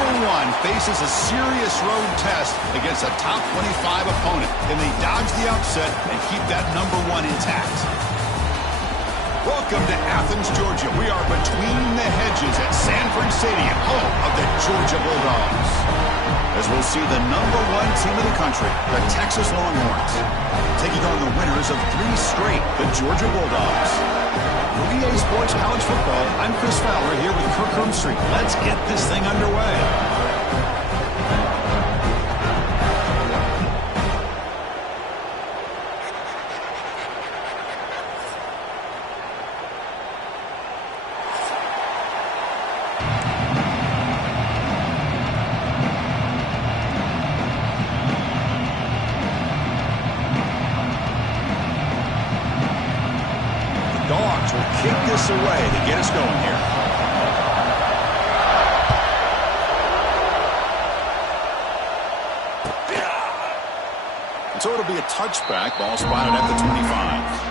number one faces a serious road test against a top 25 opponent. Can they dodge the upset and keep that number one intact? Welcome to Athens, Georgia. We are between the hedges at Sanford Stadium, home of the Georgia Bulldogs. As we'll see the number one team in the country, the Texas Longhorns, taking on the winners of 3 straight, the Georgia Bulldogs. For EA Sports College Football, I'm Chris Fowler here with Kirk Herbstreit. Let's get this thing underway. Dogs will kick this away to get us going here. And so it'll be a touchback. Ball spotted at the 25.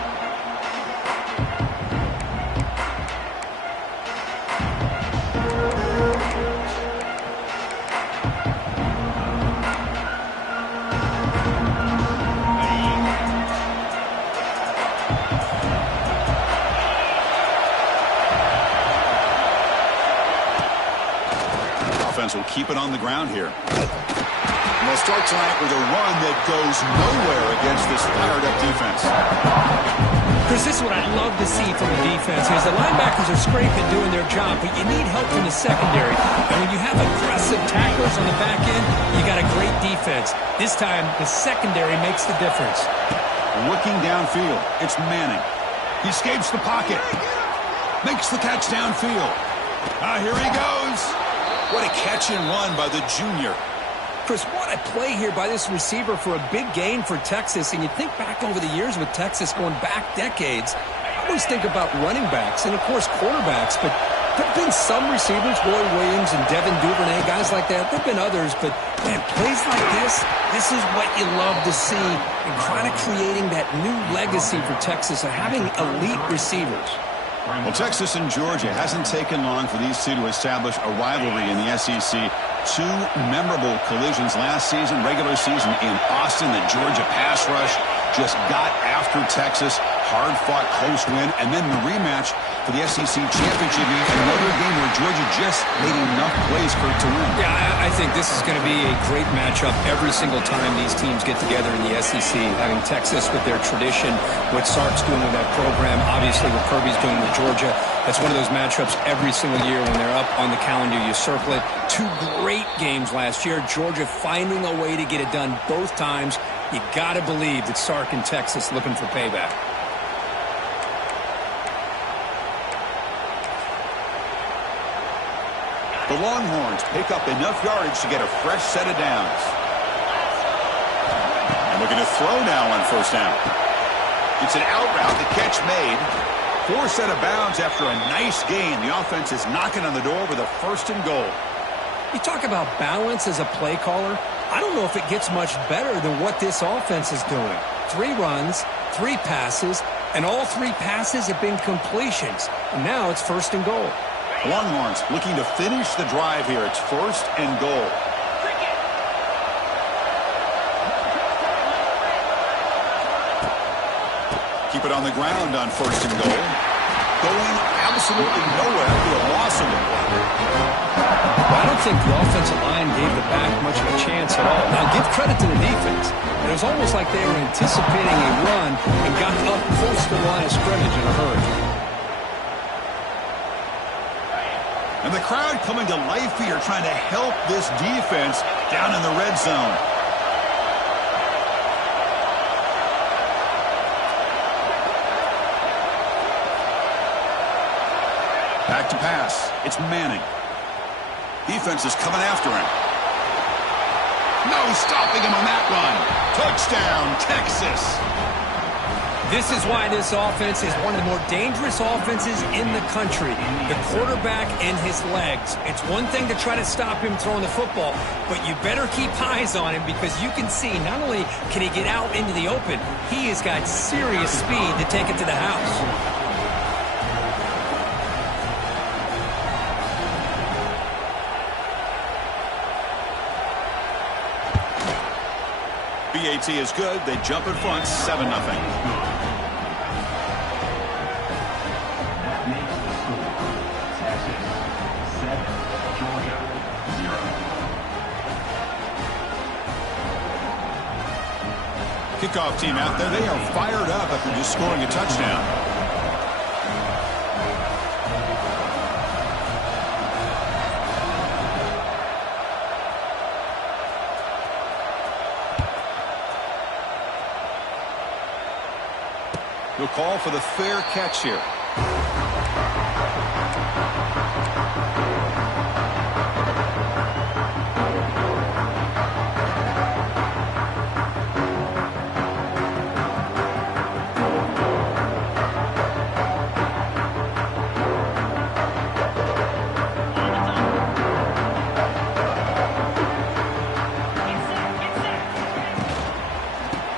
Will keep it on the ground here. And they'll start tonight with a run that goes nowhere against this fired-up defense. Chris, this is what I'd love to see from the defense. Is the linebackers are scraping, doing their job, but you need help from the secondary. And when you have aggressive tacklers on the back end, you got a great defense. This time, the secondary makes the difference. Looking downfield, it's Manning. He escapes the pocket. Makes the catch downfield. Here he goes. What a catch and run by the junior. Chris, what a play here by this receiver for a big gain for Texas. And you think back over the years with Texas going back decades, I always think about running backs and, of course, quarterbacks. But there have been some receivers, Roy Williams and Devin Duvernay, guys like that. There have been others. But, man, plays like this is what you love to see. And kind of creating that new legacy for Texas of having elite receivers. Well, Texas and Georgia hasn't taken long for these two to establish a rivalry in the SEC. 2 memorable collisions last season, regular season in Austin. The Georgia pass rush just got after Texas. Hard-fought, close win. And then the rematch for the SEC championship game. Another game where Georgia just made enough plays for it to win. Yeah, I think this is going to be a great matchup every single time these teams get together in the SEC. Having Texas with their tradition, what Sark's doing with that program, obviously what Kirby's doing with Georgia. That's one of those matchups every single year when they're up on the calendar. You circle it. 2 great games last year. Georgia finding a way to get it done both times. You got to believe that Sark and Texas looking for payback. The Longhorns pick up enough yardage to get a fresh set of downs. And looking to throw now on first down. It's an out route, the catch made. 4 set of bounds after a nice gain. The offense is knocking on the door with a 1st and goal. You talk about balance as a play caller. I don't know if it gets much better than what this offense is doing. 3 runs, 3 passes, and all 3 passes have been completions. And now it's 1st and goal. Longhorns looking to finish the drive here. It's 1st and goal. Keep it on the ground on 1st and goal. Going absolutely nowhere after a loss of it. Well, I don't think the offensive line gave the back much of a chance at all. Now, give credit to the defense. It was almost like they were anticipating a run and got up close to the line of scrimmage in a hurry. And the crowd coming to life here, trying to help this defense down in the red zone. Back to pass. It's Manning. Defense is coming after him. No stopping him on that run. Touchdown, Texas. This is why this offense is one of the more dangerous offenses in the country. The quarterback and his legs. It's one thing to try to stop him throwing the football, but you better keep eyes on him because you can see not only can he get out into the open, he has got serious speed to take it to the house. PAT is good. They jump in front 7-0. Kickoff team out there. They are fired up after just scoring a touchdown. He'll call for the fair catch here.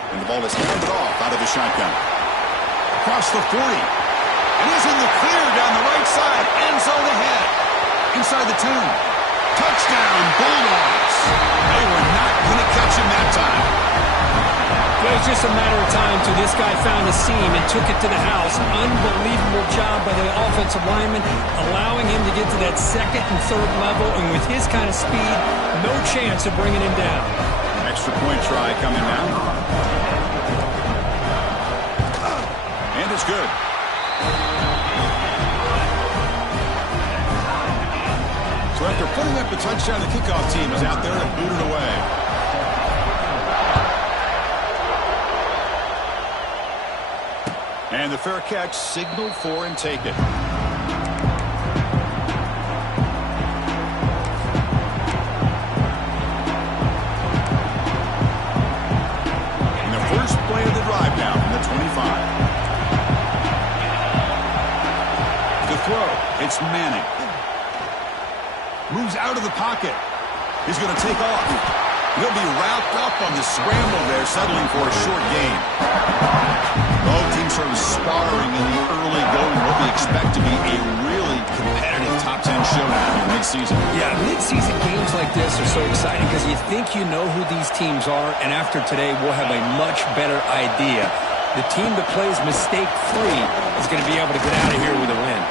And the ball is handed off out of the shotgun. Across the 40. And he's in the clear down the right side. End zone ahead. Inside the 10. Touchdown, Bulldogs. They were not going to catch him that time. Well, it was just a matter of time till this guy found a seam and took it to the house. Unbelievable job by the offensive lineman, allowing him to get to that second and third level. And with his kind of speed, no chance of bringing him down. Extra point try coming now. And it's good. So after putting up the touchdown, the kickoff team is out there to boot it away. And the fair catch signaled for and take it. And the first play of the drive now from the 25. Throw. It's Manning. Moves out of the pocket. He's going to take off. He'll be wrapped up on the scramble there, settling for a short gain. Both teams sort of sparring in the early going. What we expect to be a really competitive top 10 showdown in mid-season. Yeah, mid-season games like this are so exciting because you think you know who these teams are, and after today, we'll have a much better idea. The team that plays mistake-free is going to be able to get out of here with a win.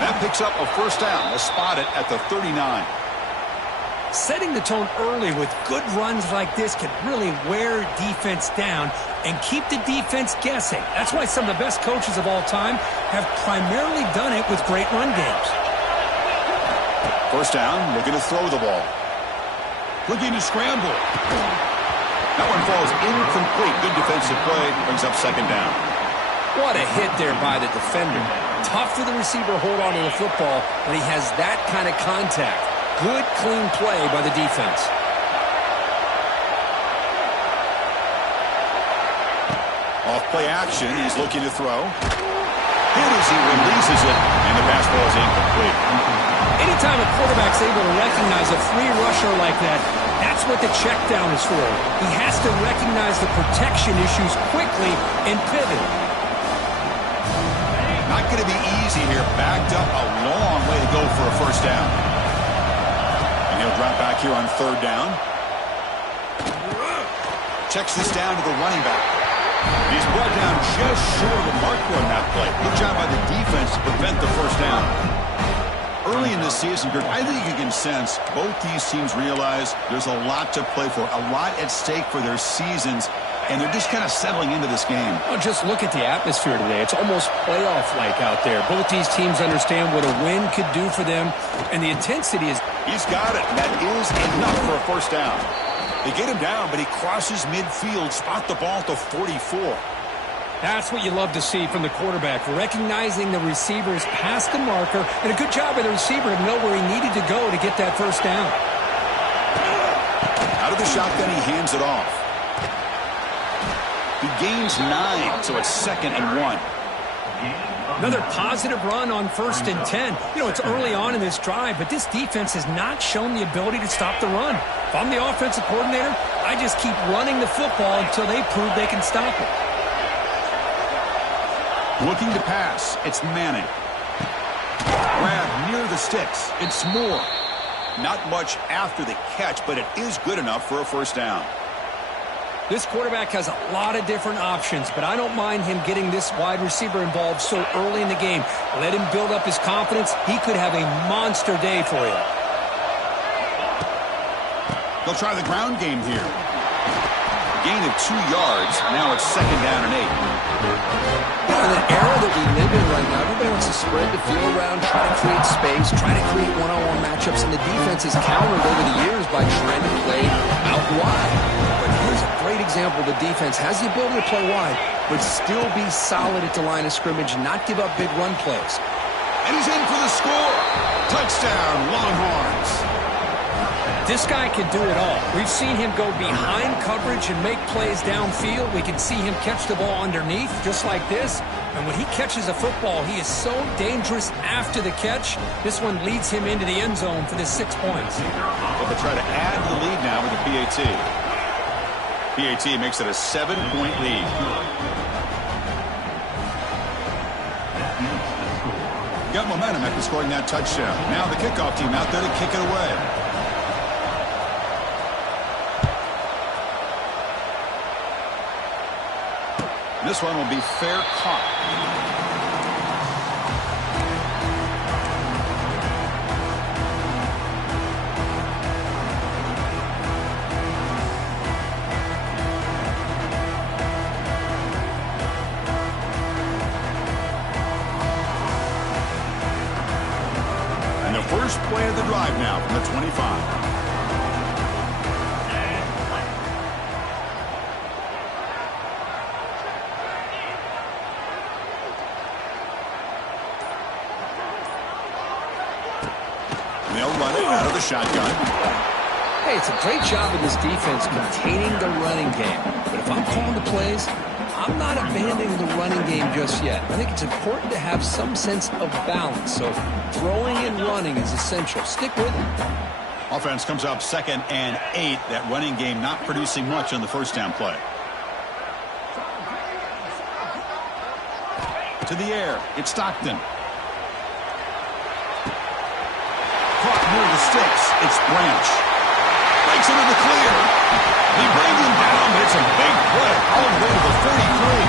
That picks up a first down. They'll spot it at the 39. Setting the tone early with good runs like this can really wear defense down and keep the defense guessing. That's why some of the best coaches of all time have primarily done it with great run games. First down, looking to throw the ball. Looking to scramble. That one falls incomplete. Good defensive play. Brings up second down. What a hit there by the defender. Tough for the receiver to hold on to the football when he has that kind of contact. Good, clean play by the defense. Off play action, he's looking to throw. Hit as he releases it, and the pass ball is incomplete. Anytime a quarterback's able to recognize a free rusher like that, that's what the check down is for. He has to recognize the protection issues quickly and pivot. Not going to be easy here. Backed up a long way to go for a first down. And he'll drop back here on third down. Checks this down to the running back. He's brought down just short of the marker on that play. Good job by the defense to prevent the first down. Early in this season, Kurt, I think you can sense both these teams realize there's a lot to play for, a lot at stake for their seasons, and they're just kind of settling into this game. Well, just look at the atmosphere today. It's almost playoff-like out there. Both these teams understand what a win could do for them, and the intensity is... He's got it. That is enough for a first down. They get him down, but he crosses midfield, spot the ball to 44. That's what you love to see from the quarterback, recognizing the receivers past the marker, and a good job by the receiver to know where he needed to go to get that first down. Out of the shotgun, he hands it off. He gains 9, so it's 2nd and 1. Another positive run on 1st and 10. You know, it's early on in this drive, but this defense has not shown the ability to stop the run. If I'm the offensive coordinator, I just keep running the football until they prove they can stop it. Looking to pass. It's Manning. Grab near the sticks. It's Moore. Not much after the catch, but it is good enough for a first down. This quarterback has a lot of different options, but I don't mind him getting this wide receiver involved so early in the game. Let him build up his confidence. He could have a monster day for you. They'll try the ground game here. Gain of 2 yards. Now it's 2nd down and 8. In an era that we live in right now, everybody wants to spread the field around, try to create space, try to create one-on-one matchups, and the defense has countered over the years by trying to play out wide. But here's a great example. The defense has the ability to play wide, but still be solid at the line of scrimmage and not give up big run plays. And he's in for the score. Touchdown, Longhorns. This guy can do it all. We've seen him go behind coverage and make plays downfield. We can see him catch the ball underneath, just like this. And when he catches a football, he is so dangerous after the catch. This one leads him into the end zone for the 6 points. But they try to add to the lead now with the PAT. PAT makes it a 7-point lead. Got momentum after scoring that touchdown. Now the kickoff team out there to kick it away. This one will be fair caught. And the first play of the drive now from the 25. They'll run it out of the shotgun. Hey, it's a great job of this defense containing the running game. But if I'm calling the plays, I'm not abandoning the running game just yet. I think it's important to have some sense of balance. So throwing and running is essential. Stick with it. Offense comes up 2nd and 8. That running game not producing much on the first down play. To the air. It's Stockton. Caught near the sticks. It's Branch. Breaks into the clear. He brings him down, but it's a big play all the way to the 33.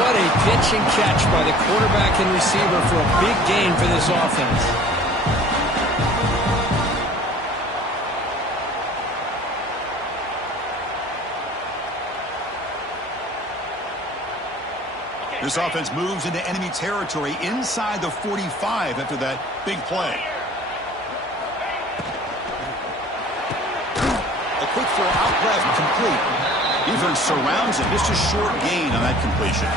What a pitch and catch by the quarterback and receiver for a big gain for this offense. This offense moves into enemy territory inside the 45 after that big play. A quick throw out left, complete. Defense surrounds him. Just a short gain on that completion.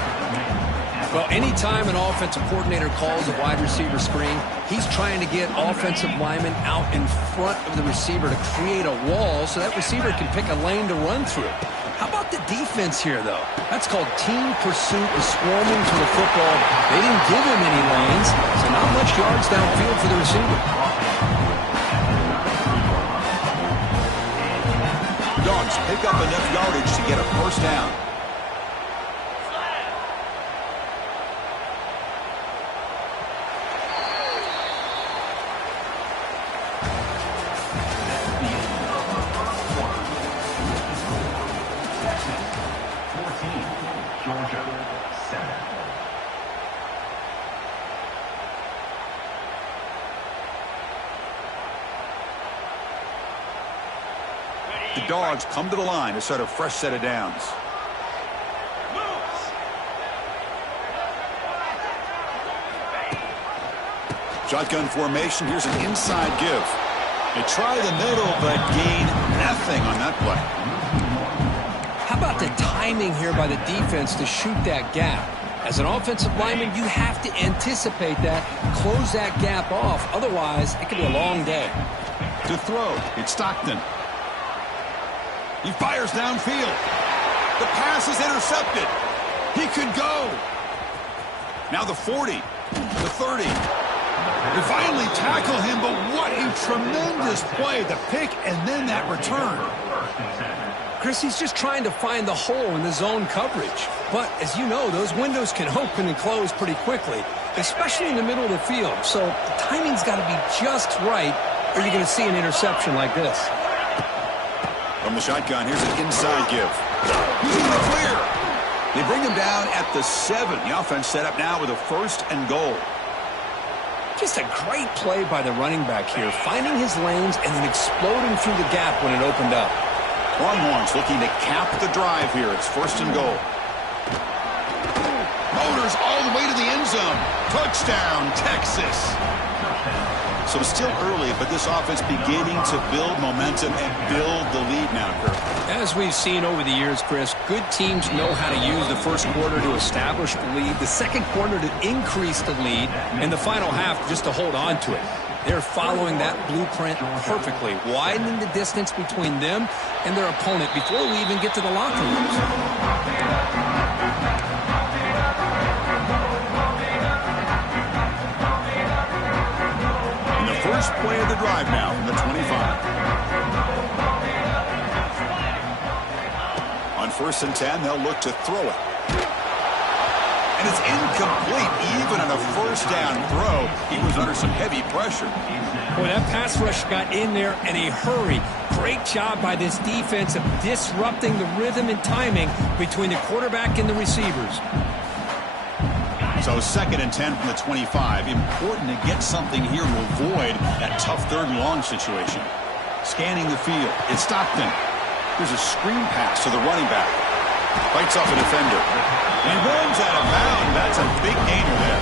Well, anytime an offensive coordinator calls a wide receiver screen, he's trying to get offensive linemen out in front of the receiver to create a wall so that receiver can pick a lane to run through. How about the defense here, though? That's called team pursuit, swarming to the football. They didn't give him any lanes, so not much yards downfield for the receiver. Dogs pick up enough yardage to get a first down. The Dogs come to the line to start a fresh set of downs. Shotgun formation. Here's an inside give. They try the middle, but gain nothing on that play. How about the timing here by the defense to shoot that gap? As an offensive lineman, you have to anticipate that, close that gap off. Otherwise, it could be a long day. To throw, it's Stockton. He fires downfield. The pass is intercepted. He could go. Now the 40, the 30. They finally tackle him, but what a tremendous play. The pick and then that return. Chris, he's just trying to find the hole in the zone coverage. But, as you know, those windows can open and close pretty quickly, especially in the middle of the field. So the timing's got to be just right, or you're going to see an interception like this. From the shotgun, here's an inside give. He's in the clear. They bring him down at the 7. The offense set up now with a 1st and goal. Just a great play by the running back here, finding his lanes and then exploding through the gap when it opened up. Longhorns looking to cap the drive here. It's 1st and goal. Motors all the way to the end zone. Touchdown, Texas. So still early, but this offense beginning to build momentum and build the lead now, Kirk. As we've seen over the years, Chris, good teams know how to use the first quarter to establish the lead, the second quarter to increase the lead, and the final half just to hold on to it. They're following that blueprint perfectly, widening the distance between them and their opponent before we even get to the locker rooms. First play of the drive now from the 25. On 1st and 10, they'll look to throw it. And it's incomplete. Even on a 1st down throw, he was under some heavy pressure. Boy, that pass rush got in there in a hurry. Great job by this defense of disrupting the rhythm and timing between the quarterback and the receivers. So 2nd and 10 from the 25. Important to get something here to avoid that tough 3rd and long situation. Scanning the field. It's Stockton. There's a screen pass to the running back. Fights off a defender. And he runs out of bounds. That's a big gainer there.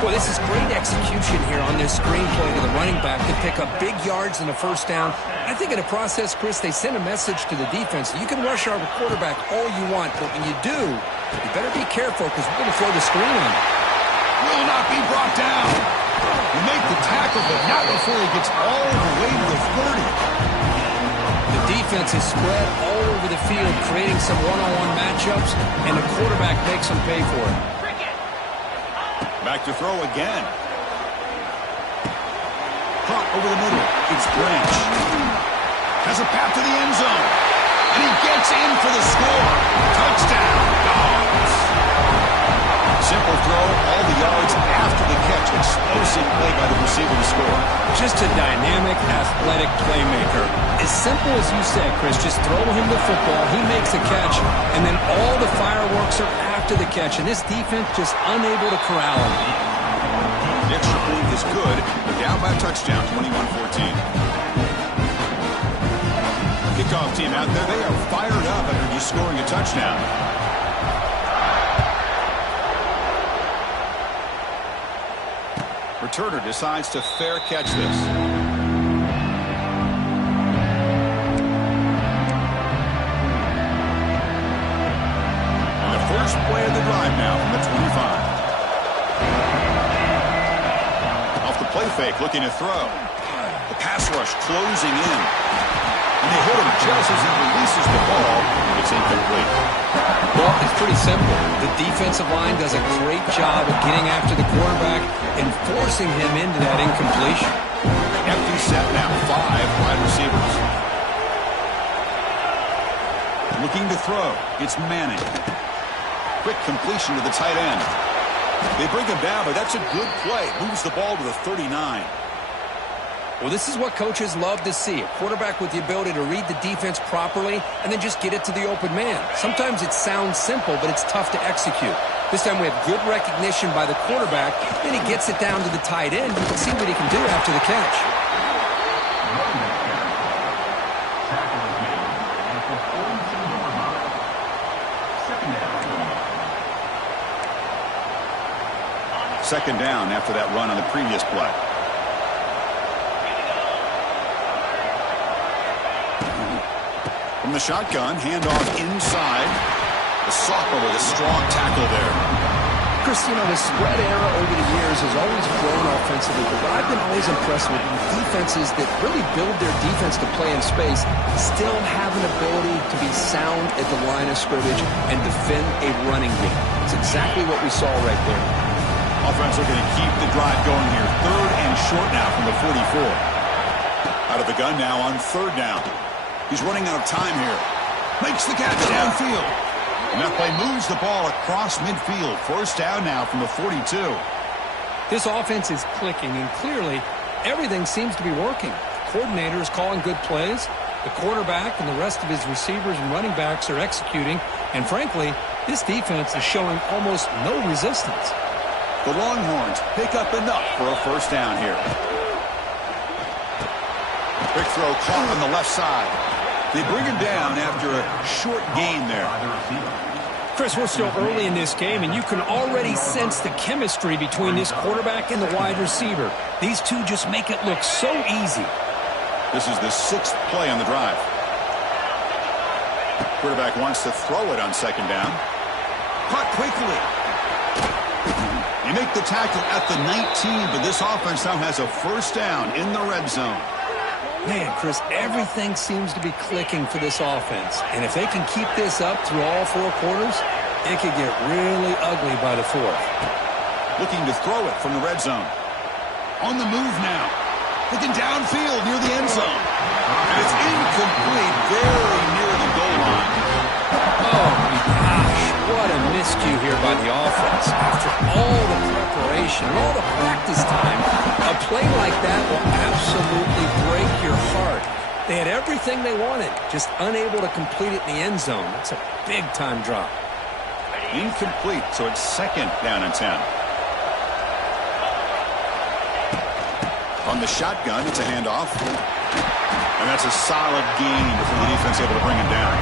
Boy, this is great execution here on this screen play to the running back to pick up big yards in the 1st down. I think in the process, Chris, they send a message to the defense. You can rush our quarterback all you want, but when you do, you better be careful because we're going to throw the screen on you. Will not be brought down. You make the tackle, but not before he gets all the way to the 30. The defense is spread all over the field, creating some one-on-one matchups, and the quarterback makes them pay for it. Back to throw again. Caught over the middle. It's Branch. Has a path to the end zone. And he gets in for the score. Touchdown, Dogs. Simple throw, all the yards after the catch. Explosive play by the receiver to score. Just a dynamic, athletic playmaker. As simple as you said, Chris, just throw him the football, he makes a catch, and then all the fireworks are after the catch, and this defense just unable to corral him. The extra point is good. They're down by a touchdown, 21-14. Kickoff team out there, they are fired up after just scoring a touchdown. Returner decides to fair catch this. And the first play of the drive now from the 25. Off the play fake, looking to throw. The pass rush closing in. And they hit him just as he releases the ball. It's incomplete. Well, it's pretty simple. The defensive line does a great job of getting after the quarterback and forcing him into that incompletion. Empty set now, 5 wide receivers. Looking to throw. It's Manning. Quick completion to the tight end. They bring him down, but that's a good play. Moves the ball to the 39. Well, this is what coaches love to see. A quarterback with the ability to read the defense properly and then just get it to the open man. Sometimes it sounds simple, but it's tough to execute. This time we have good recognition by the quarterback, and he gets it down to the tight end. You can see what he can do after the catch. Second down after that run on the previous play. From the shotgun, handoff inside. The sophomore with a strong tackle there. Chris, you know, the spread era over the years has always grown offensively, but what I've been always impressed with defenses that really build their defense to play in space still have an ability to be sound at the line of scrimmage and defend a running game. It's exactly what we saw right there. Offense looking to keep the drive going here. 3rd and short now from the 44. Out of the gun now on 3rd down. He's running out of time here. Makes the catch downfield. And that play moves the ball across midfield. 1st down now from the 42. This offense is clicking, and clearly everything seems to be working. Coordinators calling good plays, The quarterback and the rest of his receivers and running backs are executing, and frankly, this defense is showing almost no resistance. The Longhorns pick up enough for a first down here. Quick throw caught on the left side. They bring him down after a short gain there. Chris, we're still early in this game, and you can already sense the chemistry between this quarterback and the wide receiver. These two just make it look so easy. This is the 6th play on the drive. Quarterback wants to throw it on second down. Caught quickly. You make the tackle at the 19, but this offense now has a first down in the red zone. Man, Chris, everything seems to be clicking for this offense. And if they can keep this up through all 4 quarters, it could get really ugly by the 4th. Looking to throw it from the red zone. On the move now. Looking downfield near the end zone. And it's incomplete, very near the goal line. Oh, gosh, what a miscue here by the offense. After all the preparation, all the practice time, a play like that will absolutely break your heart. They had everything they wanted, just unable to complete it in the end zone. That's a big-time drop. Incomplete, so it's second down and 10. On the shotgun, it's a handoff. And that's a solid gain before the defense able to bring him down.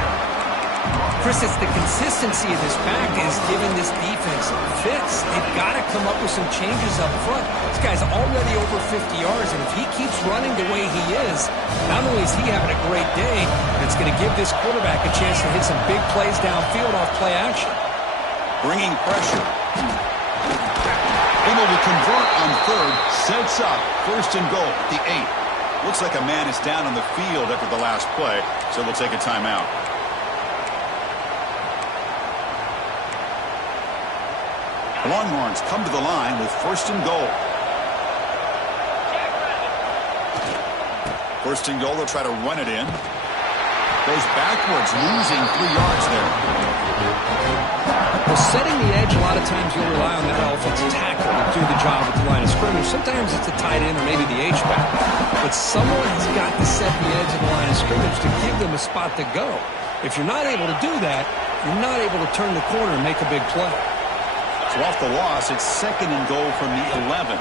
Chris, it's the consistency of this pack is giving this defense fits. They've got to come up with some changes up front. This guy's already over 50 yards, and if he keeps running the way he is, not only is he having a great day, but it's going to give this quarterback a chance to hit some big plays downfield off play action. Bringing pressure. Able to convert on third, sets up first and goal, the 8. Looks like a man is down on the field after the last play, so we'll take a timeout. The Longhorns come to the line with first and goal. First and goal, they'll try to run it in. Goes backwards, losing 3 yards there. Well, setting the edge, a lot of times you'll rely on that offensive tackle to do the job at the line of scrimmage. Sometimes it's a tight end or maybe the H-back. But someone has got to set the edge of the line of scrimmage to give them a spot to go. If you're not able to do that, you're not able to turn the corner and make a big play. So off the loss, it's second and goal from the 11.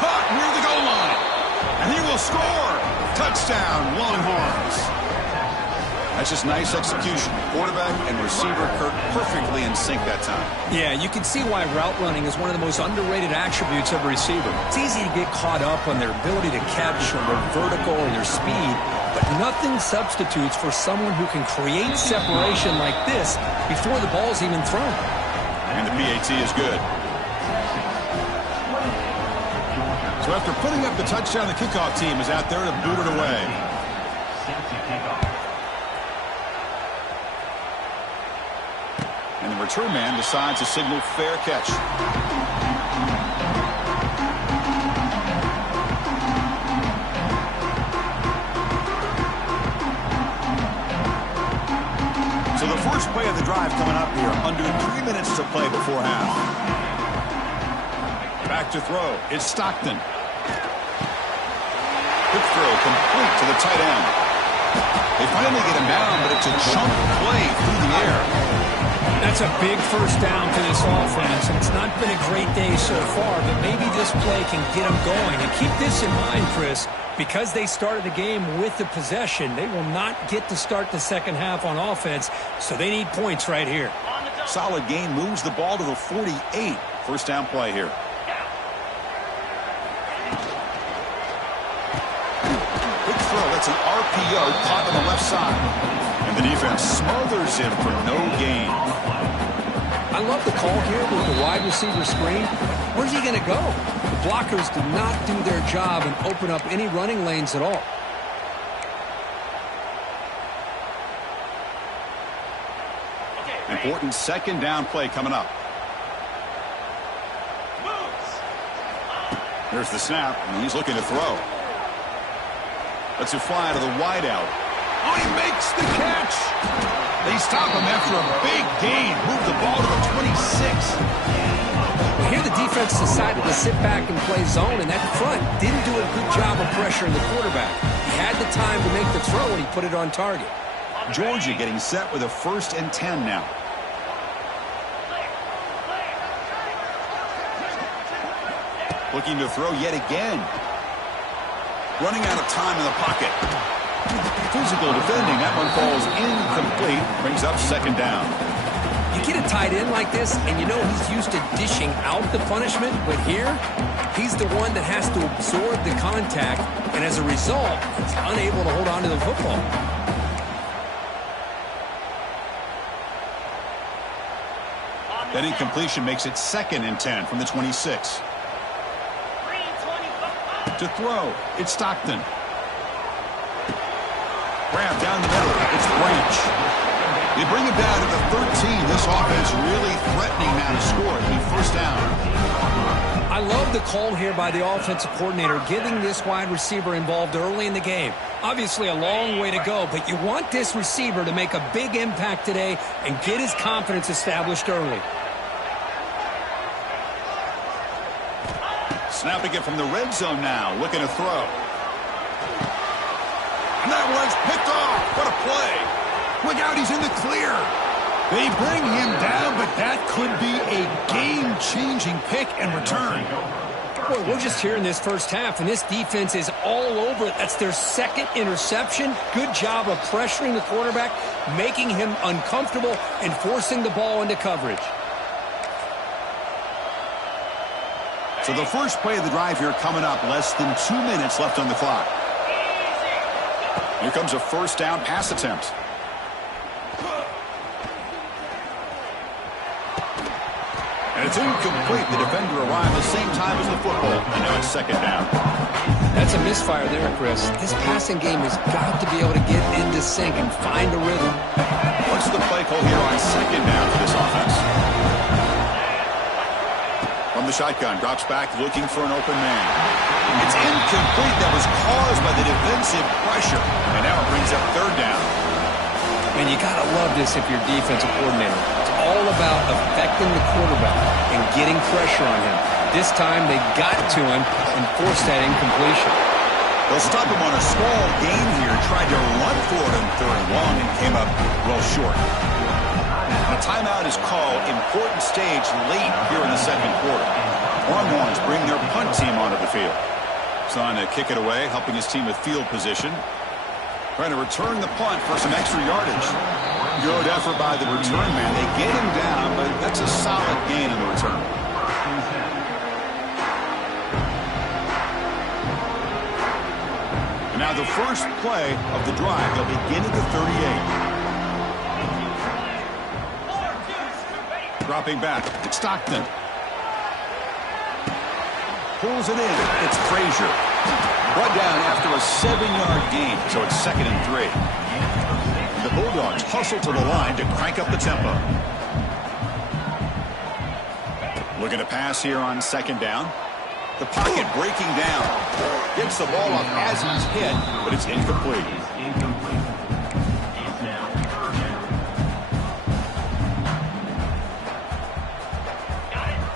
Caught near the goal line. And he will score. Touchdown, Longhorns. That's just nice execution. Quarterback and receiver Kirk perfectly in sync that time. Yeah, you can see why route running is one of the most underrated attributes of a receiver. It's easy to get caught up on their ability to catch or their vertical or their speed, but nothing substitutes for someone who can create separation like this before the ball's even thrown. And the PAT is good. So after putting up the touchdown, the kickoff team is out there to boot it away. And the return man decides to signal fair catch. So the first play of the drive coming up here, under 3 minutes to play before half. Back to throw. It's Stockton. Quick throw complete to the tight end. They finally get him down, but it's a chunk play through the air. That's a big first down to this offense. It's not been a great day so far, but maybe this play can get them going. And keep this in mind, Chris, because they started the game with the possession, they will not get to start the second half on offense, so they need points right here. Solid gain, moves the ball to the 48. First down play here. Quick throw, that's an RPO caught on the left side. And the defense smothers him for no gain. I love the call here with the wide receiver screen. Where's he going to go? The blockers did not do their job and open up any running lanes at all. Important second down play coming up. There's the snap, and he's looking to throw. Lets it fly to the wideout. Oh, he makes the catch. They stop him after a big gain. Move the ball to the 26. Here the defense decided to sit back and play zone, and that front didn't do a good job of pressuring the quarterback. He had the time to make the throw, and he put it on target. Georgia getting set with a 1st and 10 now. Looking to throw yet again. Running out of time in the pocket. Physical defending. That one falls incomplete. Brings up 2nd down. You get a tight end like this, and you know he's used to dishing out the punishment, but here, he's the one that has to absorb the contact, and as a result, he's unable to hold on to the football. That incompletion makes it 2nd and 10 from the 26. To throw, it's Stockton. Grab down the middle, it's Branch. They bring him down to the 13. This offense really threatening now to score. It'll be 1st down. I love the call here by the offensive coordinator, getting this wide receiver involved early in the game. Obviously a long way to go, but you want this receiver to make a big impact today and get his confidence established early. Snapping it from the red zone now, looking to throw. And that one's picked off. What a play. Look out, he's in the clear. They bring him down, but that could be a game-changing pick and return. Boy, we're just here in this first half, and this defense is all over it. That's their 2nd interception. Good job of pressuring the quarterback, making him uncomfortable, and forcing the ball into coverage. So the first play of the drive here coming up, less than 2 minutes left on the clock. Here comes a 1st down pass attempt. And it's incomplete. The defender arrived the same time as the football. And now it's 2nd down. That's a misfire there, Chris. This passing game has got to be able to get into sync and find a rhythm. What's the play call here on 2nd down for this offense? From the shotgun, drops back, looking for an open man. It's incomplete. That was caused by the defensive pressure. And now it brings up 3rd down. And you got to love this if you're defensive coordinator. It's all about affecting the quarterback and getting pressure on him. This time they got to him and forced that incompletion. They'll stop him on a small gain here. Tried to run for it on 3rd and long and came up well short. And a timeout is called. Important stage late here in the 2nd quarter. Longhorns bring their punt team onto the field. Son to kick it away, helping his team with field position. Trying to return the punt for some extra yardage. Good effort by the return man. They get him down, but that's a solid gain in the return. And now the first play of the drive. They'll begin at the 38. Dropping back, it's Stockton. Pulls it in, it's Frazier. Brought down after a 7-yard gain, so it's 2nd and 3. The Bulldogs hustle to the line to crank up the tempo. Looking to pass here on 2nd down. The pocket breaking down. Gets the ball off as he's hit, but it's incomplete.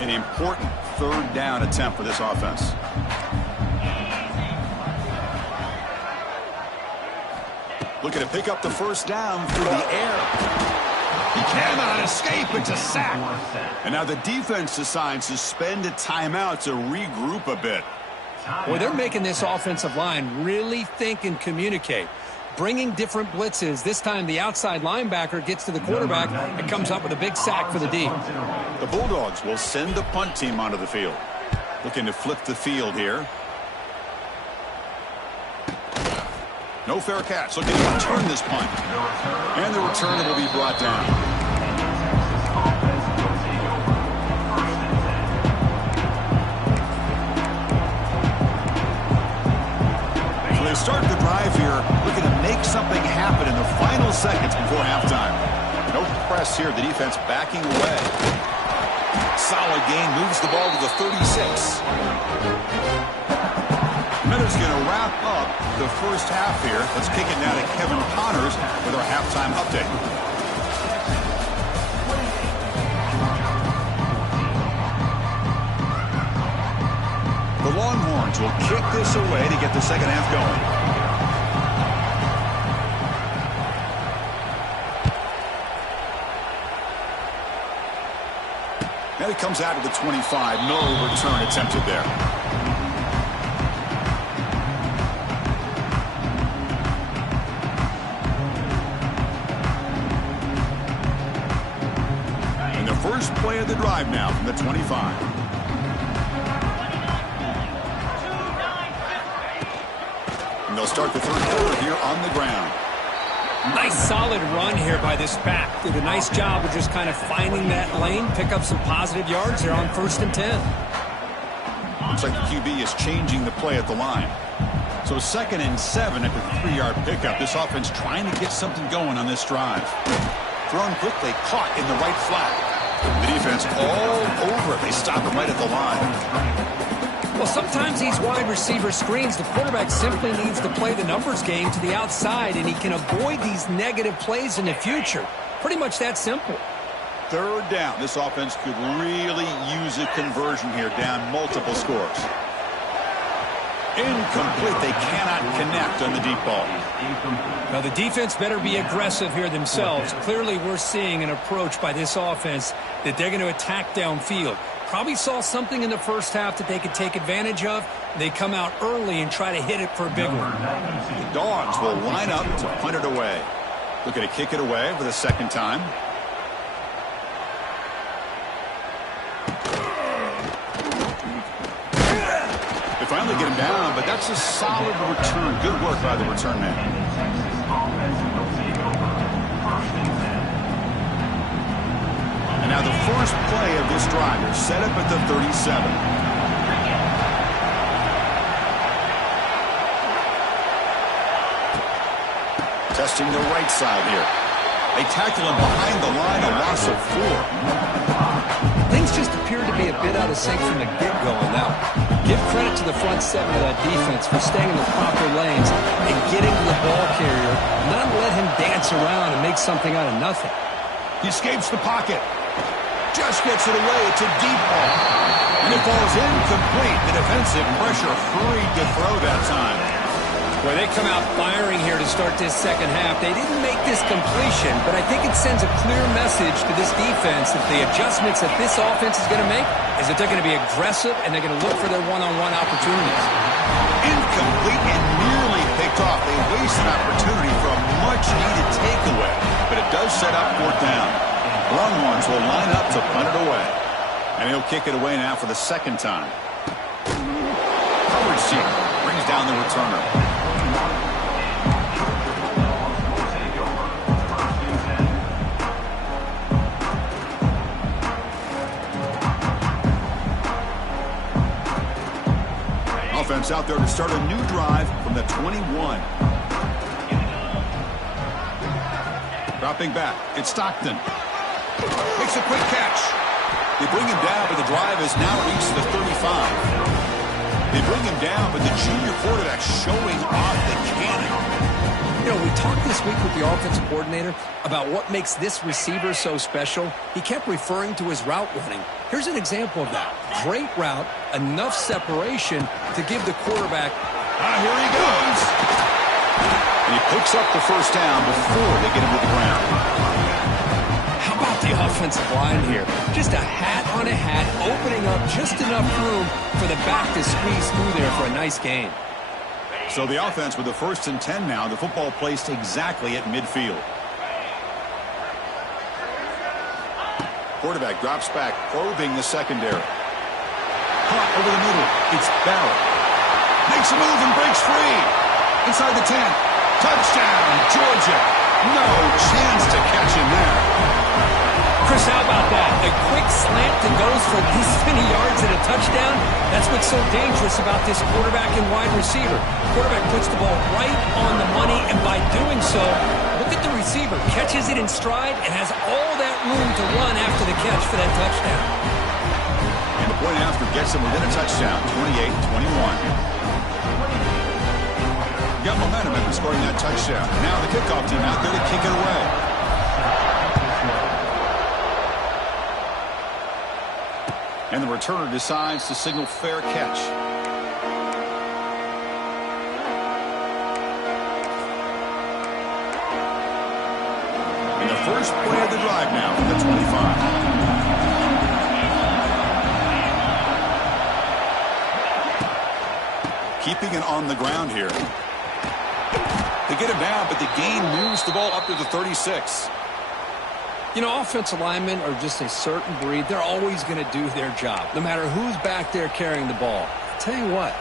An important 3rd down attempt for this offense. Looking to pick up the 1st down through the air. He cannot escape. It's a sack. And now the defense decides to spend a timeout to regroup a bit. Well, they're making this offensive line really think and communicate. Bringing different blitzes. This time the outside linebacker gets to the quarterback and comes up with a big sack for the D. The Bulldogs will send the punt team onto the field. Looking to flip the field here. No fair catch. Looking to return this punt. And the return will be brought down. So they start the drive here, looking to make something happen in the final seconds before halftime. No press here. The defense backing away. Solid gain. Moves the ball to the 36. Miller's going to wrap up the first half here. Let's kick it now to Kevin Connors with our halftime update. The Longhorns will kick this away to get the second half going. And it comes out to the 25. No return attempted there. And the first play of the drive now from the 25. And they'll start the third quarter here on the ground. Nice solid run here by this back. Did a nice job of just kind of finding that lane, pick up some positive yards there on 1st and 10. Looks like the QB is changing the play at the line. So 2nd and 7 at the 3-yard pickup. This offense trying to get something going on this drive. Thrown quickly, caught in the right flat. The defense all over it. They stop him right at the line. Well, sometimes these wide receiver screens, the quarterback simply needs to play the numbers game to the outside, and he can avoid these negative plays in the future. Pretty much that simple. 3rd down. This offense could really use a conversion here, down multiple scores. Incomplete. They cannot connect on the deep ball. Now, the defense better be aggressive here themselves. Clearly, we're seeing an approach by this offense that they're going to attack downfield. Probably saw something in the first half that they could take advantage of. They come out early and try to hit it for a big one. The Dogs will line up to punt it away. Looking to kick it away for the 2nd time. They finally get him down, but that's a solid return. Good work by the return man. And now the first play of this drive is set up at the 37. Testing the right side here. They tackle him behind the line, a loss of 4. Things just appear to be a bit out of sync from the get-go on that one. Give credit to the front 7 of that defense for staying in the proper lanes and getting to the ball carrier, not let him dance around and make something out of nothing. He escapes the pocket. Just gets it away. It's a deep ball. And it falls incomplete. The defensive pressure hurried to throw that time. Well, they come out firing here to start this second half. They didn't make this completion, but I think it sends a clear message to this defense that the adjustments that this offense is going to make is that they're going to be aggressive and they're going to look for their one-on-one opportunities. Incomplete and nearly picked off. They waste an opportunity for a much-needed takeaway, but it does set up 4th down. Longhorns will line up to punt it away. And he'll kick it away now for the 2nd time. Howard Seat brings down the returner. Offense out there to start a new drive from the 21. Dropping back, it's Stockton. Makes a quick catch. They bring him down, but the drive has now reached the 35. They bring him down, but the junior quarterback showing off the cannon. You know, we talked this week with the offensive coordinator about what makes this receiver so special. He kept referring to his route running. Here's an example of that. Great route, enough separation to give the quarterback. Here he goes. And he picks up the 1st down before they get him to the ground. How about the offensive line here? Just a hat on a hat, opening up just enough room for the back to squeeze through there for a nice gain. So the offense with the 1st and 10 now, the football placed exactly at midfield. Quarterback drops back, probing the secondary. Caught over the middle. It's Barrett. Makes a move and breaks free. Inside the 10. Touchdown, Georgia. No chance to catch him there. Chris, how about that? A quick slant that goes for this many yards and a touchdown. That's what's so dangerous about this quarterback and wide receiver. Quarterback puts the ball right on the money, and by doing so, look at the receiver. Catches it in stride and has all that room to run after the catch for that touchdown. And the point after gets him within a touchdown, 28-21. Got momentum after scoring that touchdown. Now the kickoff team out there to kick it away. And the returner decides to signal fair catch. first play of the drive now from the 25. Keeping it on the ground here. They get it down, but the gain moves the ball up to the 36. You know, offensive linemen are just a certain breed. They're always going to do their job, no matter who's back there carrying the ball. I'll tell you what,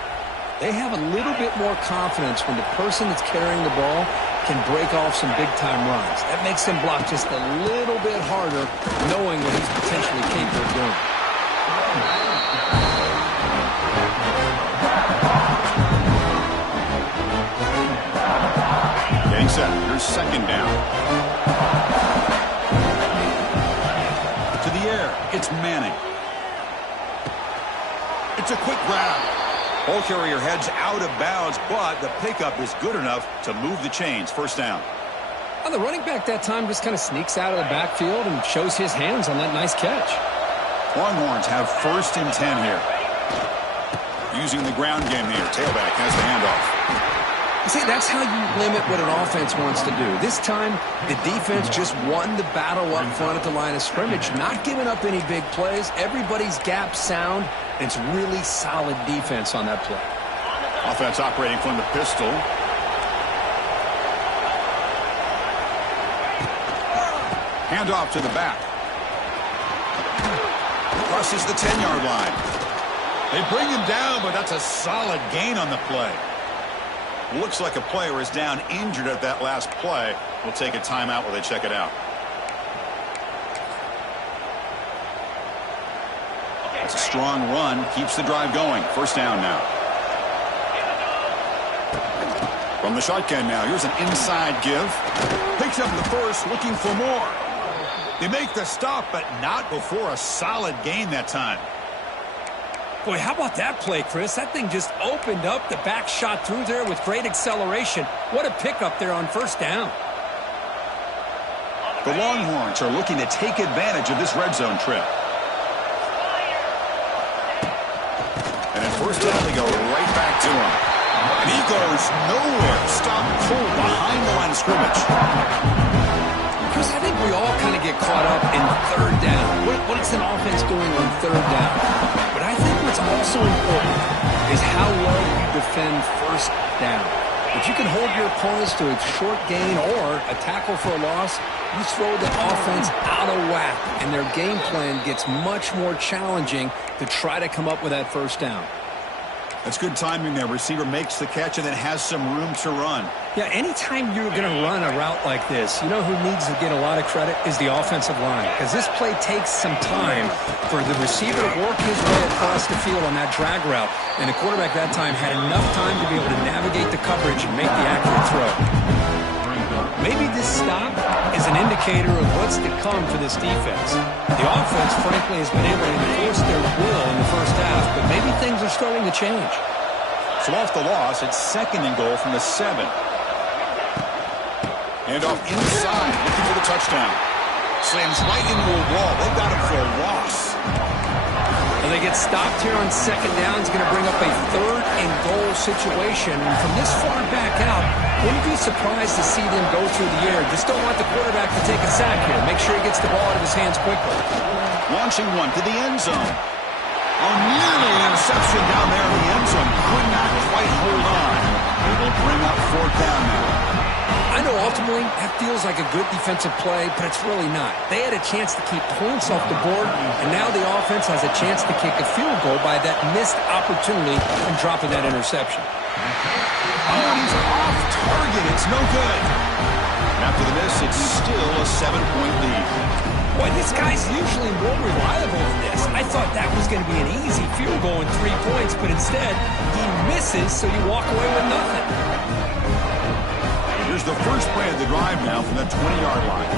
they have a little bit more confidence when the person that's carrying the ball can break off some big-time runs. That makes them block just a little bit harder, knowing what he's potentially capable of doing. Getting set. Here's second down. To the air. It's Manning. It's a quick grab. Ball carrier heads out of bounds, but the pickup is good enough to move the chains. First down. Well, the running back that time just kind of sneaks out of the backfield and shows his hands on that nice catch. Longhorns have first and 10 here. Using the ground game here. Tailback has the handoff. See, that's how you limit what an offense wants to do. This time, the defense just won the battle up front at the line of scrimmage, not giving up any big plays. Everybody's gap sound, and it's really solid defense on that play. Offense operating from the pistol. Handoff to the back. Crosses the 10-yard line. They bring him down, but that's a solid gain on the play. Looks like a player is down injured at that last play. We'll take a timeout while they check it out. It's a strong run. Keeps the drive going. First down now. From the shotgun now. Here's an inside give. Picks up the first, looking for more. They make the stop, but not before a solid gain that time. Boy, how about that play, Chris? That thing just opened up. The back shot through there with great acceleration. What a pickup there on first down. The Longhorns are looking to take advantage of this red zone trip. And at first down, they go right back to him. And he goes nowhere. Stop cold behind the line of scrimmage. Chris, I think we all kind of get caught up in third down. What is an offense doing on third down? But I think what's also important is how well you defend first down. If you can hold your opponents to a short gain or a tackle for a loss, you throw the offense out of whack, and their game plan gets much more challenging to try to come up with that first down. That's good timing there. Receiver makes the catch and then has some room to run. Yeah, anytime you're going to run a route like this, you know who needs to get a lot of credit is the offensive line. Because this play takes some time for the receiver to work his way across the field on that drag route. And the quarterback that time had enough time to be able to navigate the coverage and make the accurate throw. Maybe this stop is an indicator of what's to come for this defense. The offense, frankly, has been able to enforce their will in the first half, but maybe things are starting to change. So off the loss, it's second and goal from the 7. Handoff inside, looking for the touchdown. Slams right into a wall. They've got him for a loss. Well, they get stopped here on second down. It's going to bring up a third and goal situation. And from this far back out, wouldn't be surprised to see them go through the air. Just don't want the quarterback to take a sack here. Make sure he gets the ball out of his hands quickly. Launching one to the end zone. Oh, nearly an interception down there in the end zone. Could not quite hold on. It will bring up fourth down now. I know ultimately that feels like a good defensive play, but it's really not. They had a chance to keep points off the board, and now the offense has a chance to kick a field goal by that missed opportunity and dropping that interception. Oh, and he's off target. It's no good. After the miss, it's still a 7-point lead. Boy, this guy's usually more reliable than this. I thought that was going to be an easy field goal in 3 points, but instead, he misses, so you walk away with nothing. Here's the first play of the drive now from the 20-yard line.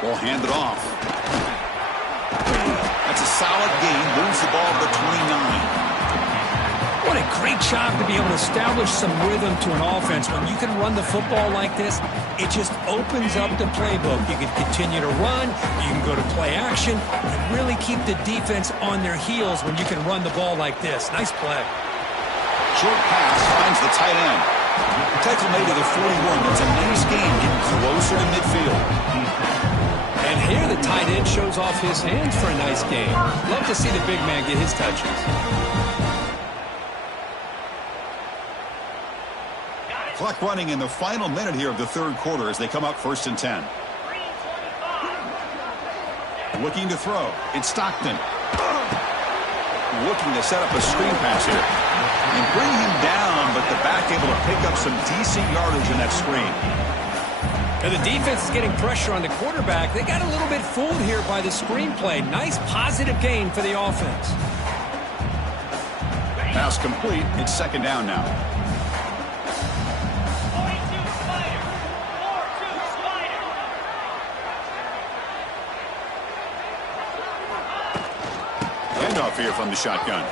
Ball handed off. That's a solid gain. Moves the ball to the 29. What a great job to be able to establish some rhythm to an offense. When you can run the football like this, it just opens up the playbook. You can continue to run, you can go to play action, and really keep the defense on their heels when you can run the ball like this. Nice play. Short pass finds the tight end. Tackle made to the 41. That's a nice gain, getting closer to midfield. And here the tight end shows off his hands for a nice game. Love to see the big man get his touches. Clock running in the final minute here of the third quarter as they come up 1st and 10. Looking to throw. It's Stockton. Looking to set up a screen pass here. And bring him down, but the back able to pick up some decent yardage in that screen. And the defense is getting pressure on the quarterback. They got a little bit fooled here by the screenplay. Nice positive gain for the offense. Pass complete. It's 2nd down now. Handoff here from the shotgun.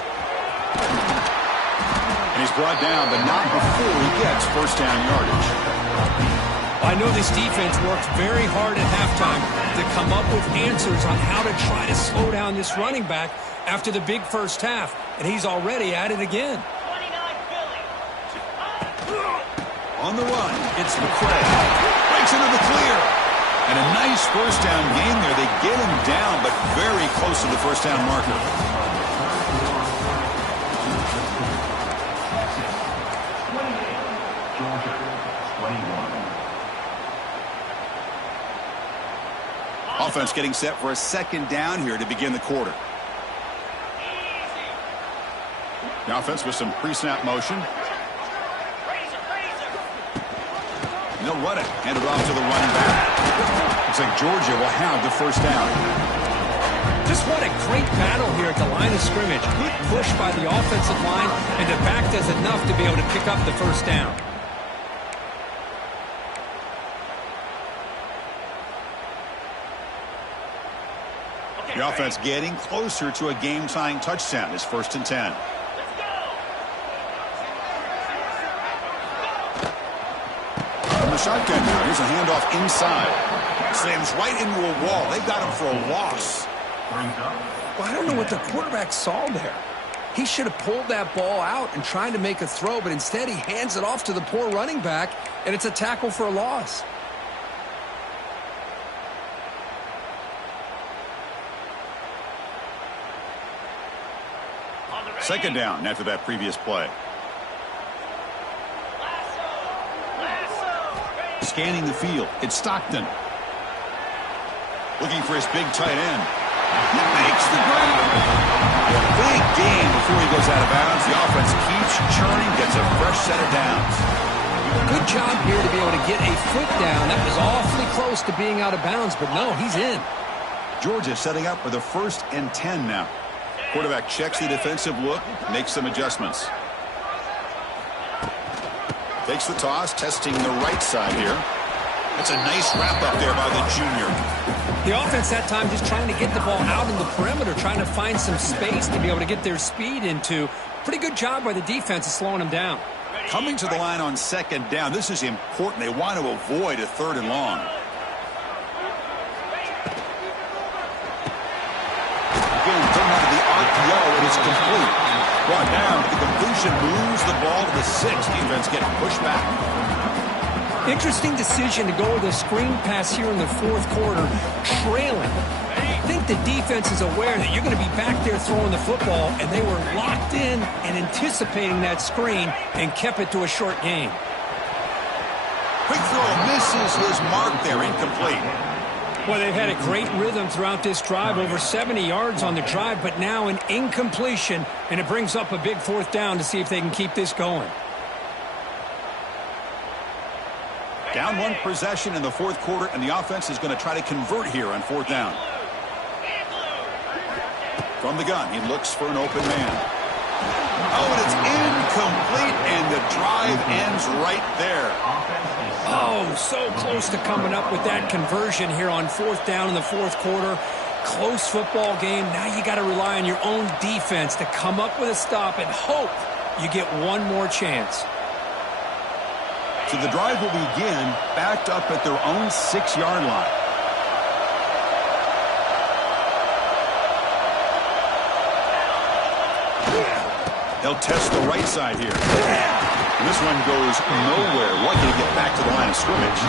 And he's brought down, but not before he gets 1st down yardage. I know this defense worked very hard at halftime to come up with answers on how to try to slow down this running back after the big first half, and he's already at it again. On the run, it's McCray. Breaks into the clear. And a nice 1st down gain there. They get him down, but very close to the 1st down marker. Offense getting set for a 2nd down here to begin the quarter. The offense with some pre-snap motion. And they'll run it. Hand it off to the running back. Looks like Georgia will have the 1st down. Just what a great battle here at the line of scrimmage. Good push by the offensive line, and the back does enough to be able to pick up the 1st down. The offense getting closer to a game-tying touchdown. It's 1st and 10. From the shotgun now. Here's a handoff inside. Slams right into a wall. They've got him for a loss. Well, I don't know what the quarterback saw there. He should have pulled that ball out and tried to make a throw, but instead he hands it off to the poor running back, and it's a tackle for a loss. Second down after that previous play. Scanning the field. It's Stockton. Looking for his big tight end. He makes the grab. Big gain before he goes out of bounds. The offense keeps churning, gets a fresh set of downs. Good job here to be able to get a foot down. That was awfully close to being out of bounds, but no, he's in. Georgia setting up for the 1st and 10 now. Quarterback checks the defensive look, makes some adjustments. Takes the toss, testing the right side here. That's a nice wrap up there by the junior. The offense that time just trying to get the ball out in the perimeter, trying to find some space to be able to get their speed into. Pretty good job by the defense of slowing them down. Coming to the line on 2nd down, this is important. They want to avoid a 3rd and long. Again, thrown out of the RPO, and it's complete. Brought down, the completion moves the ball to the 6. Defense getting pushed back. Interesting decision to go with a screen pass here in the 4th quarter, trailing. I think the defense is aware that you're going to be back there throwing the football, and they were locked in and anticipating that screen and kept it to a short gain. Quick throw misses his mark there, incomplete. Well, they've had a great rhythm throughout this drive, over 70 yards on the drive, but now an incompletion, and it brings up a big 4th down to see if they can keep this going. Down 1 possession in the 4th quarter, and the offense is going to try to convert here on 4th down. From the gun, he looks for an open man. Oh, and it's incomplete, and the drive ends right there. Oh, so close to coming up with that conversion here on 4th down in the 4th quarter. Close football game. Now you got to rely on your own defense to come up with a stop and hope you get one more chance. So the drive will begin backed up at their own 6-yard line. They'll test the right side here. And this one goes nowhere. Lucky to get back to the line of scrimmage.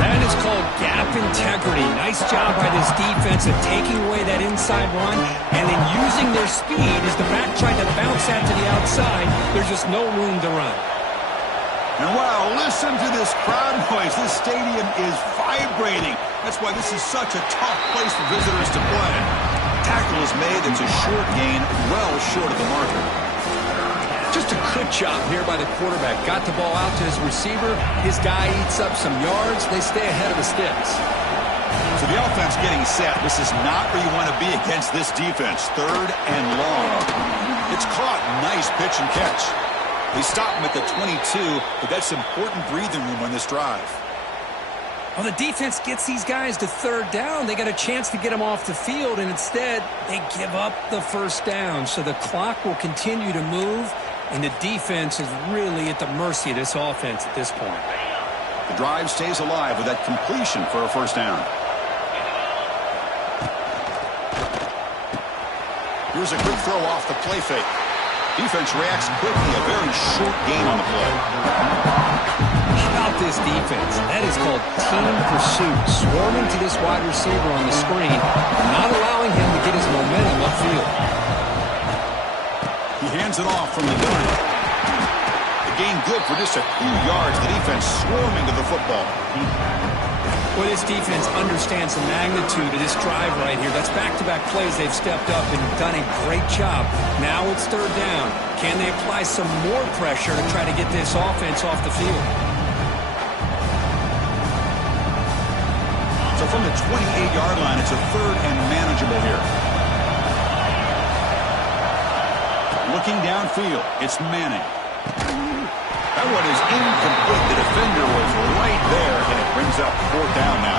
That is called gap integrity. Nice job by this defense of taking away that inside run and then using their speed as the back tried to bounce that to the outside. There's just no room to run. And wow, listen to this crowd noise. This stadium is vibrating. That's why this is such a tough place for visitors to play. Tackle is made. It's a short gain, well short of the marker. Just a good job here by the quarterback. Got the ball out to his receiver. His guy eats up some yards. They stay ahead of the sticks. So the offense getting set. This is not where you want to be against this defense. 3rd and long. It's caught. Nice pitch and catch. They stop him at the 22, but that's important breathing room on this drive. Well, the defense gets these guys to 3rd down. They got a chance to get them off the field, and instead they give up the 1st down. So the clock will continue to move, and the defense is really at the mercy of this offense at this point. The drive stays alive with that completion for a 1st down. Here's a quick throw off the play fake. Defense reacts quickly. A very short gain on the play. How about this defense? That is called team pursuit. Swarming to this wide receiver on the screen, not allowing him to get his momentum upfield. He hands it off from the gun. The gain good for just a few yards. The defense swarming to the football. Well, this defense understands the magnitude of this drive right here. That's back-to-back plays they've stepped up and done a great job. Now it's 3rd down. Can they apply some more pressure to try to get this offense off the field? So from the 28-yard line, it's a 3rd and manageable here. Looking downfield, it's Manning. That one is incomplete. The defender was right there, and it brings up 4th down now.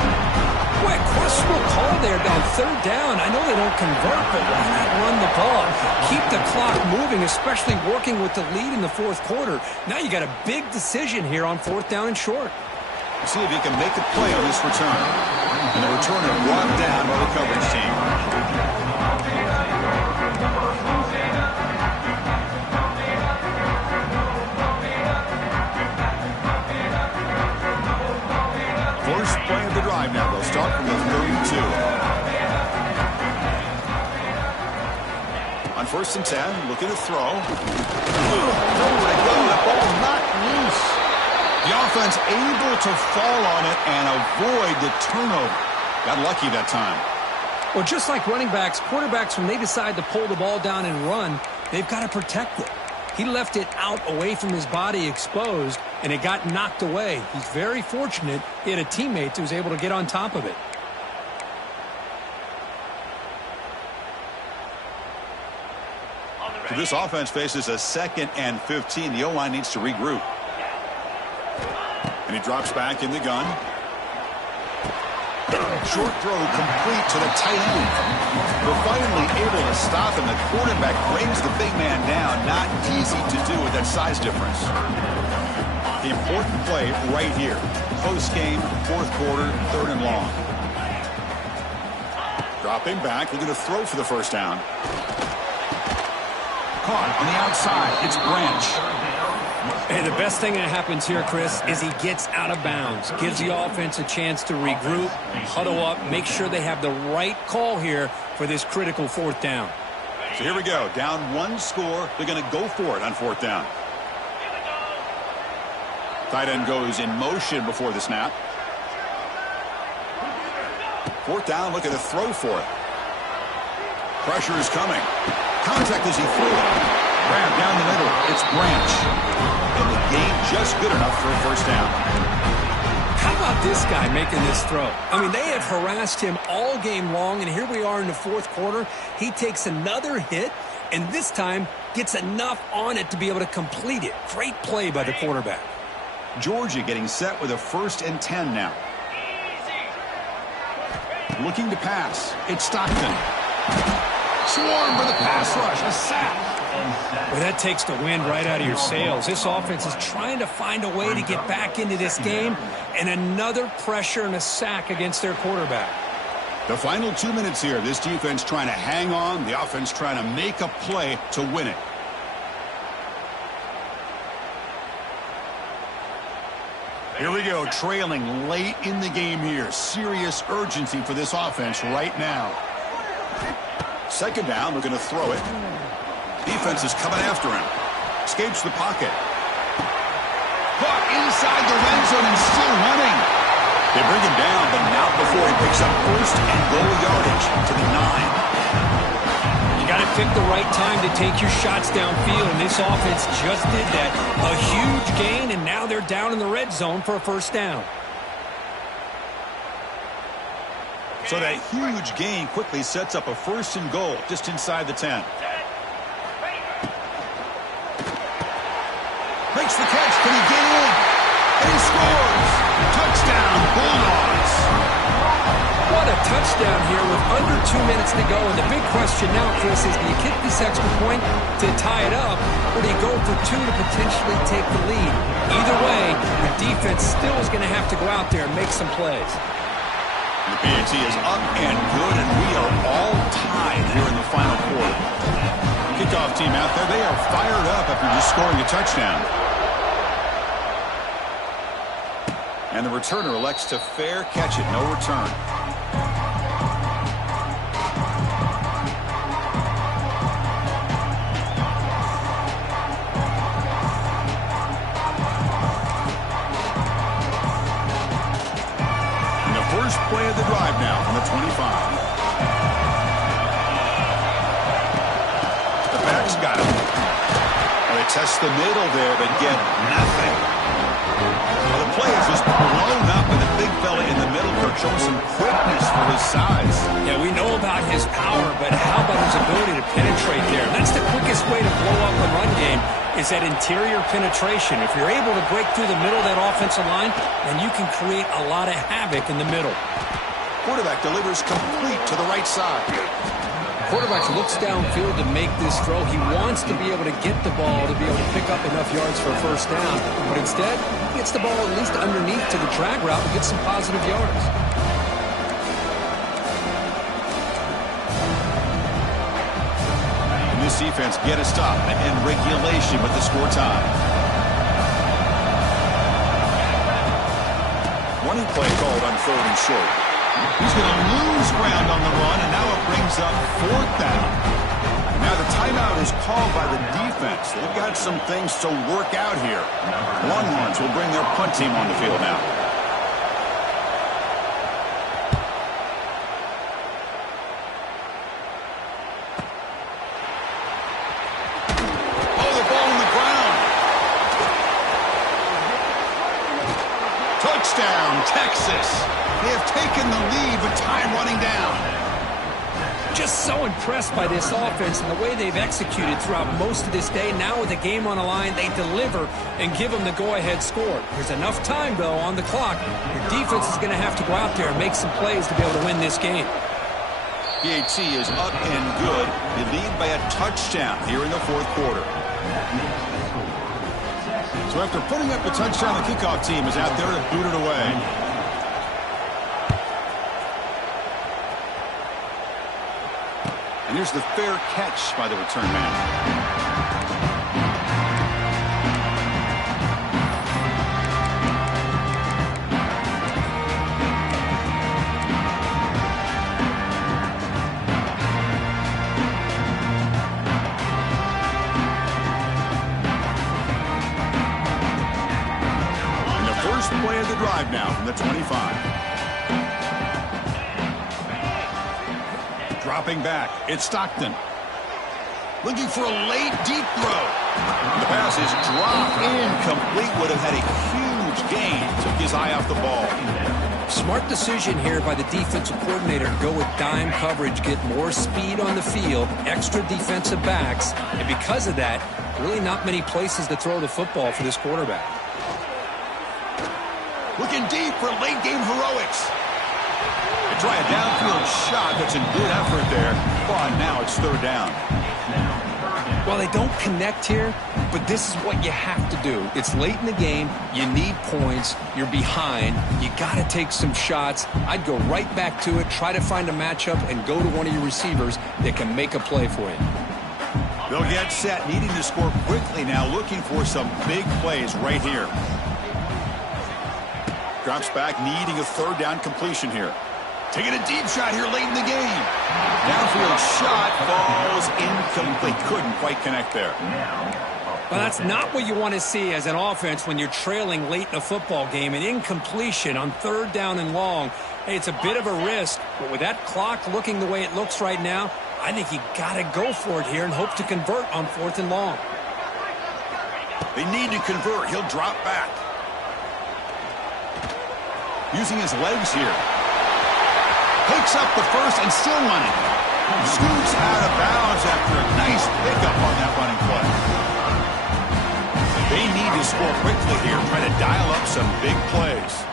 Boy, questionable call there down 3rd down. I know they don't convert, but why not run the ball? Keep the clock moving, especially working with the lead in the 4th quarter. Now you got a big decision here on 4th down and short. See if he can make a play on this return. And the returner brought down by the coverage team. First play of the drive now. They'll start from the 32. On 1st and 10, looking to throw. Nowhere to go. The ball knocked loose. The offense able to fall on it and avoid the turnover. Got lucky that time. Well, just like running backs, quarterbacks, when they decide to pull the ball down and run, they've got to protect it. He left it out away from his body exposed, and it got knocked away. He's very fortunate he had a teammate who was able to get on top of it. So this offense faces a 2nd and 15. The O-line needs to regroup. And he drops back in the gun. Short throw complete to the tight end. They're finally able to stop him. The quarterback brings the big man down. Not easy to do with that size difference. The important play right here. Close game, 4th quarter, 3rd and long. Dropping back, looking to throw for the 1st down. Caught on the outside. It's Branch. Hey, the best thing that happens here, Chris, is he gets out of bounds. Gives the offense a chance to regroup, huddle up, make sure they have the right call here for this critical 4th down. So here we go. Down 1 score. They're going to go for it on 4th down. Tight end goes in motion before the snap. 4th down, looking to throw for it. Pressure is coming. Contact as he threw it. Grab down the middle. It's Branch. And the gain just good enough for a 1st down. How about this guy making this throw? I mean, they have harassed him all game long, and here we are in the 4th quarter. He takes another hit, and this time gets enough on it to be able to complete it. Great play by the quarterback. Georgia getting set with a 1st and 10 now. Looking to pass. It's Stockton. Swarm for the pass rush. A sack. Well, that takes the wind right out of your sails. This offense is trying to find a way to get back into this game, and another pressure and a sack against their quarterback. The final 2 minutes here. This defense trying to hang on. The offense trying to make a play to win it. Here we go, trailing late in the game here. Serious urgency for this offense right now. Second down, they're going to throw it. Defense is coming after him. Escapes the pocket. Caught inside the red zone and still running. They bring him down, but not before he picks up first and goal yardage to the 9. You got to pick the right time to take your shots downfield, and this offense just did that. A huge gain, and now they're down in the red zone for a first down. So that huge gain quickly sets up a first and goal just inside the 10. Makes the catch. Can he get in? And he scores. Touchdown, Bulldogs. What a touchdown here with under 2 minutes to go. And the big question now, Chris, is do you kick this extra point to tie it up, or do you go for 2 to potentially take the lead? Either way, the defense still is going to have to go out there and make some plays. The PAT is up and good, and we are all tied here in the final quarter. Kickoff team out there, they are fired up after just scoring a touchdown. And the returner elects to fair catch it, no return. And the first play of the drive now from the 25. The back's got him. Well, they test the middle there, but get nothing. Well, the play is just blown up, and the big fella in the middle, Kirk, showing some quickness for his size. Yeah, we know about his power, but how about his ability to penetrate there? That's the quickest way to blow up the run game, is that interior penetration. If you're able to break through the middle of that offensive line, then you can create a lot of havoc in the middle. Quarterback delivers complete to the right side. Quarterback looks downfield to make this throw. He wants to be able to get the ball to be able to pick up enough yards for a first down. But instead, he gets the ball at least underneath to the drag route and gets some positive yards. And this defense get a stop and regulation with the score tie. Running play called on 3rd and short. He's going to lose ground on the run, and now it brings up 4th down. Now the timeout is called by the defense. They've got some things to work out here. Longhorns will bring their punt team on the field now. Oh, the ball on the ground. Touchdown, Texas. They have taken the lead with time running down. Just so impressed by this offense and the way they've executed throughout most of this day. Now with the game on the line, they deliver and give them the go-ahead score. There's enough time, though, on the clock. Your defense is going to have to go out there and make some plays to be able to win this game. PAT is up and good. They lead by a touchdown here in the 4th quarter. So after putting up the touchdown, the kickoff team is out there to boot it away. And here's the fair catch by the return man. And the first play of the drive now from the 25. Dropping back, it's Stockton. Looking for a late, deep throw. The pass is dropped, incomplete. Would have had a huge gain. Took his eye off the ball. Smart decision here by the defensive coordinator to go with dime coverage, get more speed on the field, extra defensive backs, and because of that, really not many places to throw the football for this quarterback. Looking deep for late-game heroics. They try a downfield shot. That's a good effort there. But now it's 3rd down. Well, they don't connect here, but this is what you have to do. It's late in the game. You need points. You're behind. You got to take some shots. I'd go right back to it, try to find a matchup, and go to one of your receivers that can make a play for you. They'll get set, needing to score quickly now, looking for some big plays right here. Drops back, needing a third down completion here. Taking a deep shot here late in the game. Downfield shot falls incomplete. Couldn't quite connect there. Well, that's not what you want to see as an offense when you're trailing late in a football game. An incompletion on third down and long. Hey, it's a bit of a risk, but with that clock looking the way it looks right now, I think you got to go for it here and hope to convert on 4th and long. They need to convert. He'll drop back. Using his legs here. Picks up the first and still running. Scoots out of bounds after a nice pickup on that running play. They need to score quickly here, trying to dial up some big plays.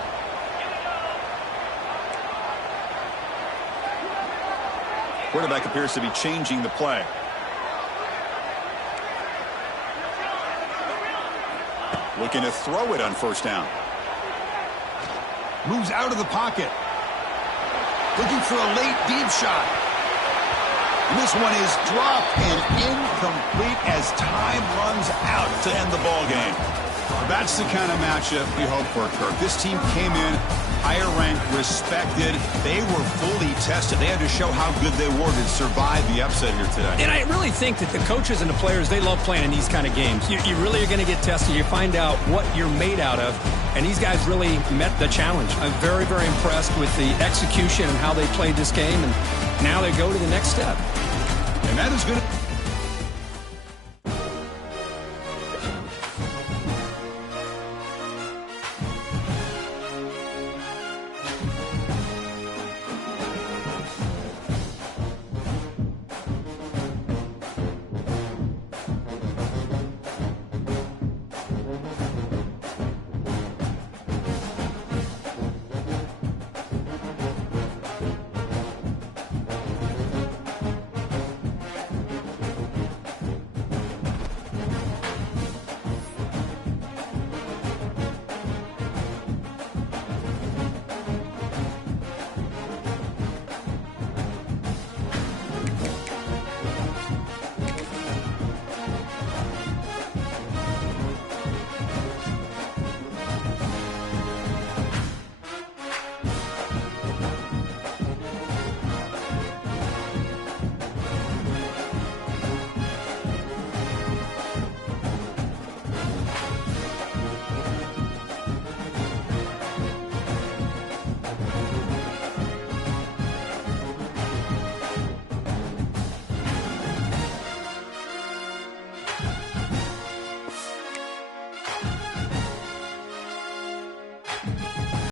Quarterback appears to be changing the play. Looking to throw it on first down. Moves out of the pocket. Looking for a late deep shot. And this one is dropped and incomplete as time runs out to end the ball game. That's the kind of matchup we hope for, Kirk. This team came in higher ranked, respected. They were fully tested. They had to show how good they were to survive the upset here today. And I really think that the coaches and the players, they love playing in these kind of games. You really are going to get tested. You find out what you're made out of. And these guys really met the challenge. I'm very, very impressed with the execution and how they played this game. And now they go to the next step. And that is good.